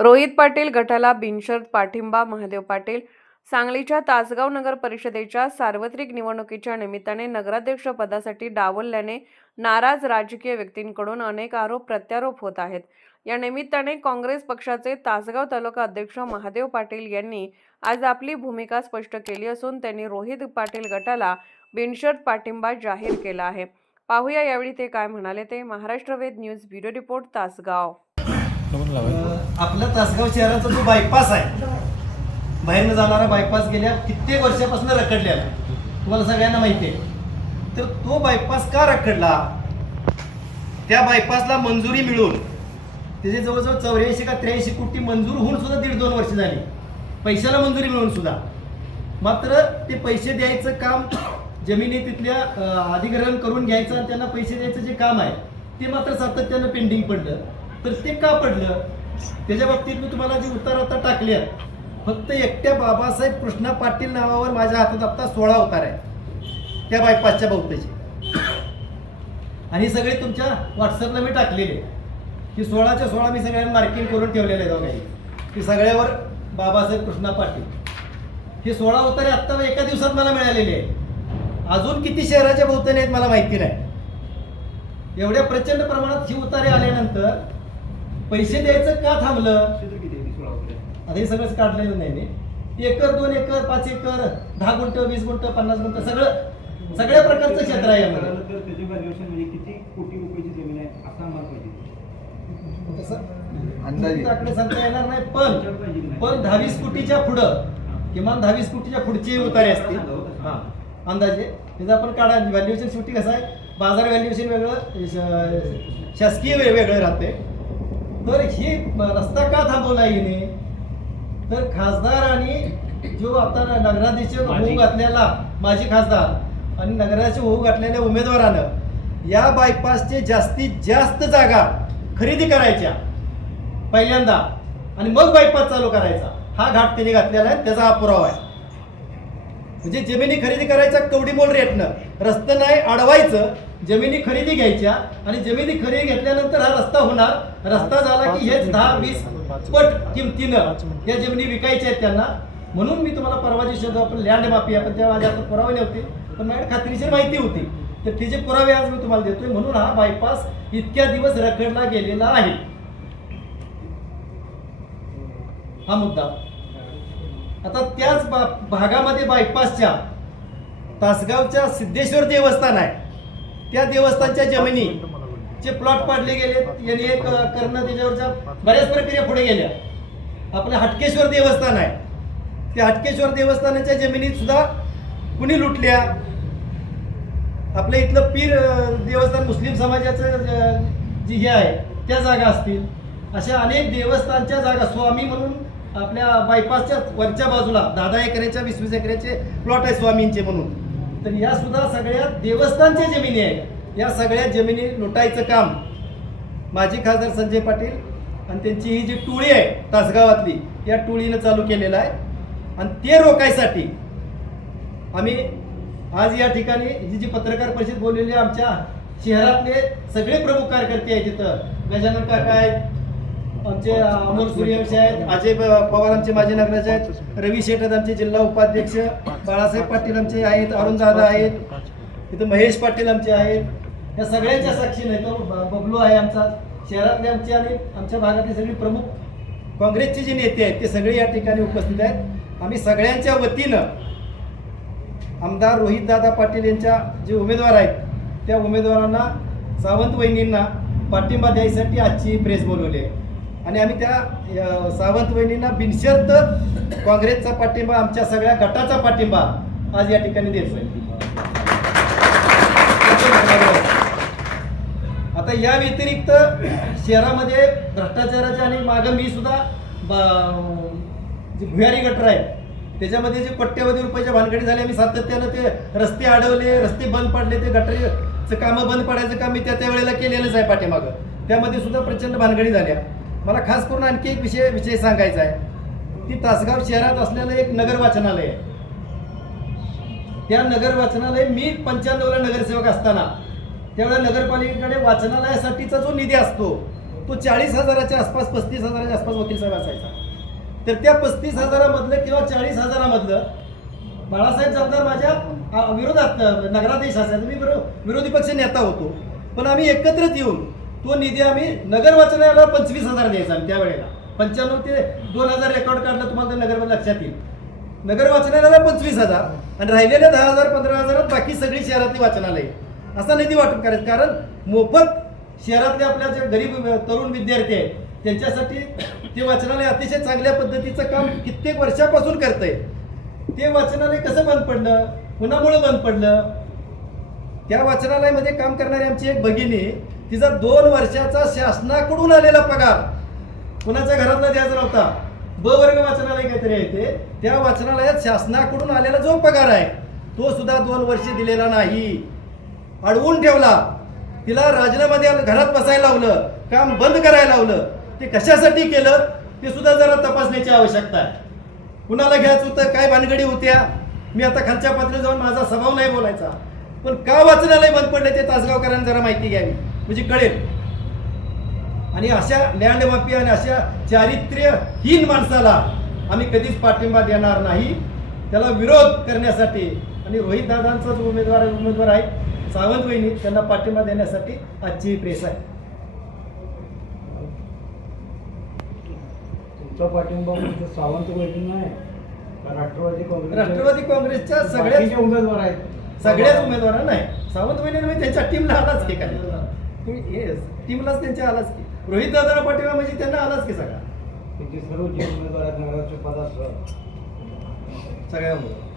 रोहित पाटील गटाला बिनशर्त पाठिंबा महादेव पाटील. सांगलीच्या तासगाव नगर परिषदेच्या सार्वत्रिक निवडणुकीच्या निमित्ताने नगराध्यक्ष पदासाठी डावलल्याने नाराज राजकीय व्यक्तींकडून अनेक आरोप प्रत्यारोप होत आहेत. या निमित्ताने काँग्रेस पक्षाचे तासगाव तालुका अध्यक्ष महादेव पाटील यांनी आज आपली भूमिका स्पष्ट केली असून त्यांनी रोहित पाटील गटाला बिनशर्त पाठिंबा जाहीर केला आहे. पाहूया यावेळी ते काय म्हणाले ते. Maharashtra Ved news bureau report Tasgaon. आपला तासगाव शहराचा जो बायपास आहे बाहेरनं जाणारा बायपास गेल्या कित्येक वर्षापासून रखडलेला तुम्हाला सगळ्यांना माहिती आहे. तर तो बायपास का रखडला? त्या बायपासला मंजुरी मिळून त्याचे जवळजवळ चौऱ्याऐंशी का त्र्याऐंशी कोटी मंजूर होऊन सुद्धा दीड दोन वर्ष झाली. पैशाला मंजुरी मिळून सुद्धा. मात्र ते पैसे द्यायचं काम जमिनी तिथल्या अधिग्रहण करून घ्यायचं आणि त्यांना पैसे द्यायचं जे काम आहे ते मात्र सातत्यानं पेंडिंग पडलं. तर ते का पडलं? त्याच्या बाबतीत मी तुम्हाला जी उतार आता टाकली आहे फक्त एकट्या बाबासाहेब कृष्णा पाटील नावावर माझ्या हातात आता सोळा उतार आहे त्या बायपासच्या बहुतेची आणि सगळे सगळी तुमच्या व्हॉट्सअपला मी टाकलेली आहे की सोळाच्या सोळा मी सगळ्यांना मार्किंग करून ठेवलेले आहे दोघांनी की सगळ्यावर बाबासाहेब कृष्णा पाटील. हे सोळा उतारे आत्ता एका दिवसात मला मिळालेले आहे अजून किती शहराच्या भोवतानी आहेत मला माहिती नाही. एवढ्या प्रचंड प्रमाणात ही उतारे आल्यानंतर पैसे द्यायचं का थांबलं? आता हे सगळंच काढलेलं नाही मी. एकर दोन एकर पाच एकर दहा गुंठ वीस गुंठ पन्नास गुंठ सगळं सगळ्या प्रकारचं क्षेत्र आहे यामध्ये. तर त्याचे व्हॅल्युएशन म्हणजे किती कोटी रुपयाची जमीन आहे असा आम्हाला पाहिजे. तसं? अंदाजे. आकडे सांगता येणार नाही पण पण दहावीस कोटीच्या पुढं किमान दहावीस कोटीच्या पुढचे उतारे असतील. हा अंदाजे. त्याचं आपण काढा. व्हॅल्युएशन शेवटी कसं आहे? बाजार व्हॅल्युएशन वेगळं शासकीय वेगळं राहते. तर ही रस्ता का थांबवला हिने? तर खासदार आणि जो आता नगराध्यक्ष होऊ घातलेला माजी खासदार आणि नगराध्यक्ष होऊ घातलेल्या उमेदवारानं या बायपासचे जास्तीत जास्त जागा खरेदी करायच्या. पहिल्यांदा. आणि मग बायपास चालू करायचा. हा घाट त्यांनी घातलेला आहे त्याचा हा पुरावा आहे. म्हणजे जमिनी खरेदी करायच्या कवडीमोल रेटनं रस्तं नाही अडवायचं जमिनी खरेदी घ्यायच्या आणि जमिनी खरेदी घेतल्यानंतर हा रस्ता होणार. रस्ता झाला की हेच दहा वीस पट किमतीनं या जमिनी विकायच्या आहेत त्यांना. म्हणून मी तुम्हाला परवा दिवशी आपण लँड माफी आपण तेव्हा माझ्या हातात पुरावे नव्हते पण माझ्याकडे खात्रीशीर माहिती होती. तर तिचे पुरावे आज मी तुम्हाला देतोय म्हणून हा बायपास इतक्या दिवस रखडला गेलेला आहे. हा मुद्दा. आता त्याच भागामध्ये बायपासच्या तासगावच्या सिद्धेश्वर देवस्थान आहे. त्या देवस्थानच्या जमिनी चे प्लॉट पाडले गेले यांनी एक करणं त्याच्यावरच्या बऱ्याच प्रक्रिया पुढे गेल्या. आपलं हटकेश्वर देवस्थान आहे. त्या हटकेश्वर देवस्थानाच्या जमिनीत सुद्धा कुणी लुटल्या? आपल्या इथलं पीर देवस्थान मुस्लिम समाजाचं जी हे आहे त्या जागा असतील. अशा अनेक देवस्थानच्या जागा स्वामी म्हणून आपल्या बायपासच्या वरच्या बाजूला दहा दहा एकराच्या वीस वीस एकराचे प्लॉट आहे स्वामींचे म्हणून. तर या सुद्धा सगळ्या देवस्थानच्या जमिनी आहेत. या सगळ्या जमिनी लुटायचं काम माजी खासदार संजय पाटील आणि त्यांची ही जी टोळी आहे तासगावातली या टोळीनं चालू केलेलं आहे. आणि ते रोखायसाठी आम्ही आज या ठिकाणी ही जी पत्रकार परिषद बोललेली आहे, आमच्या शहरातले सगळे प्रमुख कार्यकर्ते आहेत तिथं गजानन काका आहेत आमचे अमोल सूर्यवंशी आहेत अजय प- पवार आमचे माजी नगराचे आहेत रवी शेटत आमचे जिल्हा उपाध्यक्ष बाळासाहेब पाटील आमचे आहेत अरुण दादा आहेत इथं महेश पाटील आमचे आहेत. या सगळ्यांच्या साक्षीने तो ब- बबलू आहे आमचा शहरातले आमचे आणि आमच्या भागातले सगळे प्रमुख काँग्रेसचे जे नेते आहेत ते सगळे या ठिकाणी उपस्थित आहेत. आम्ही सगळ्यांच्या वतीनं आमदार रोहितदादा पाटील यांच्या जे उमेदवार आहेत त्या उमेदवारांना सावंत वहिनींना पाठिंबा द्यायसाठी आजची प्रेस बोलवली आहे. आणि आम्ही त्या सावंत वहिनींना बिनशर्त काँग्रेसचा पाठिंबा आमच्या सगळ्या गटाचा पाठिंबा आज या ठिकाणी देतोय आता या व्यतिरिक्त शहरामध्ये भ्रष्टाचाराच्या आणि मागं मी सुद्धा जे भुयारी गटर आहे त्याच्यामध्ये जे कोट्यवधी रुपयाच्या भानगडी झाल्या मी सातत्यानं ते रस्ते अडवले रस्ते बंद पडले ते गटरीचं कामं बंद पडायचं काम मी त्या त्या वेळेला केलेलंच आहे पाठीमागं. त्यामध्ये सुद्धा प्रचंड भानगडी झाल्या. मला खास करून आणखी एक विषय विषय सांगायचा आहे. की तासगाव शहरात असलेलं एक नगर वाचनालय आहे. त्या नगर वाचनालय मी पंच्याण्णवला नगरसेवक असताना त्यावेळेला नगरपालिकेकडे वाचनालयासाठीचा जो निधी असतो तो चाळीस हजाराच्या आसपास पस्तीस हजाराच्या आसपास वकील साहेब असायचा. तर त्या पस्तीस हजारामधलं किंवा चाळीस हजारामधलं बाळासाहेब जामदार माझ्या विरोधात नगराधीश असायचा. मी विरोधी पक्ष नेता होतो. पण आम्ही एकत्रित येऊन तो निधी आम्ही नगर वाचनाला पंचवीस हजार द्यायचा आम्ही त्यावेळेला पंच्याण्णव ते दोन हजार रेकॉर्ड काढलं तुम्हाला तर नगरमध्ये लक्षात येईल. नगर वाचनालयाला पंचवीस हजार आणि राहिलेल्या दहा हजार पंधरा हजारात बाकी सगळी शहरातली वाचनालय. असा निधी वाटप करायचं. कारण मोफत शहरातले आपल्या जे गरीब तरुण विद्यार्थी आहेत त्यांच्यासाठी ते वाचनालय अतिशय चांगल्या पद्धतीचं काम कित्येक वर्षापासून करतंय. ते वाचनालय कसं बंद पडलं? कुणामुळे बंद पडलं? त्या वाचनालयामध्ये काम करणारी आमची एक भगिनी तिचा दोन वर्षाचा शासनाकडून आलेला पगार. कुणाच्या घरातला द्यायचा नव्हता. ब वर्ग वाचनालय काहीतरी आहे ते. त्या वाचनालयात शासनाकडून आलेला जो पगार आहे तो सुद्धा दोन वर्षे दिलेला नाही. अडवून ठेवला. तिला राजीनामध्ये घरात बसायला लावलं काम बंद करायला लावलं. ते कशासाठी केलं ते सुद्धा जरा तपासण्याची आवश्यकता आहे. कुणाला घ्यायचं होतं काय भानगडी होत्या? मी आता खालच्या पातळीवर जाऊन माझा स्वभाव नाही बोलायचा. पण का वाचनालय बंद पडले ते तासगावकरांनी जरा माहिती घ्यावी. म्हणजे कळेल. आणि अशा लँड माफी आणि अशा चारित्र्यहीन माणसाला आम्ही कधीच पाठिंबा देणार नाही. त्याला विरोध करण्यासाठी आणि रोहित दादांचा जो उमेदवार उमेदवार आहे सावंत वहिनी त्यांना पाठिंबा देण्यासाठी आजची ही प्रेस आहे. तुमचा पाठिंबा म्हणजे सावंत वैद्य नाही राष्ट्रवादी काँग्रेस राष्ट्रवादी काँग्रेसच्या सगळ्याच उमेदवार आहेत. सगळ्याच उमेदवारांना नाही सावंत वहिनी मी त्यांच्या टीमला आलाच की काय? तुम्ही येस टीमलाच त्यांच्या आलाच की. रोहित दादा पाठिंबा म्हणजे त्यांना आलाच की सगळा. त्यांचे सर्व जे उमेदवार आहेत नगराचे पदार्थ. सगळ्यामुळे.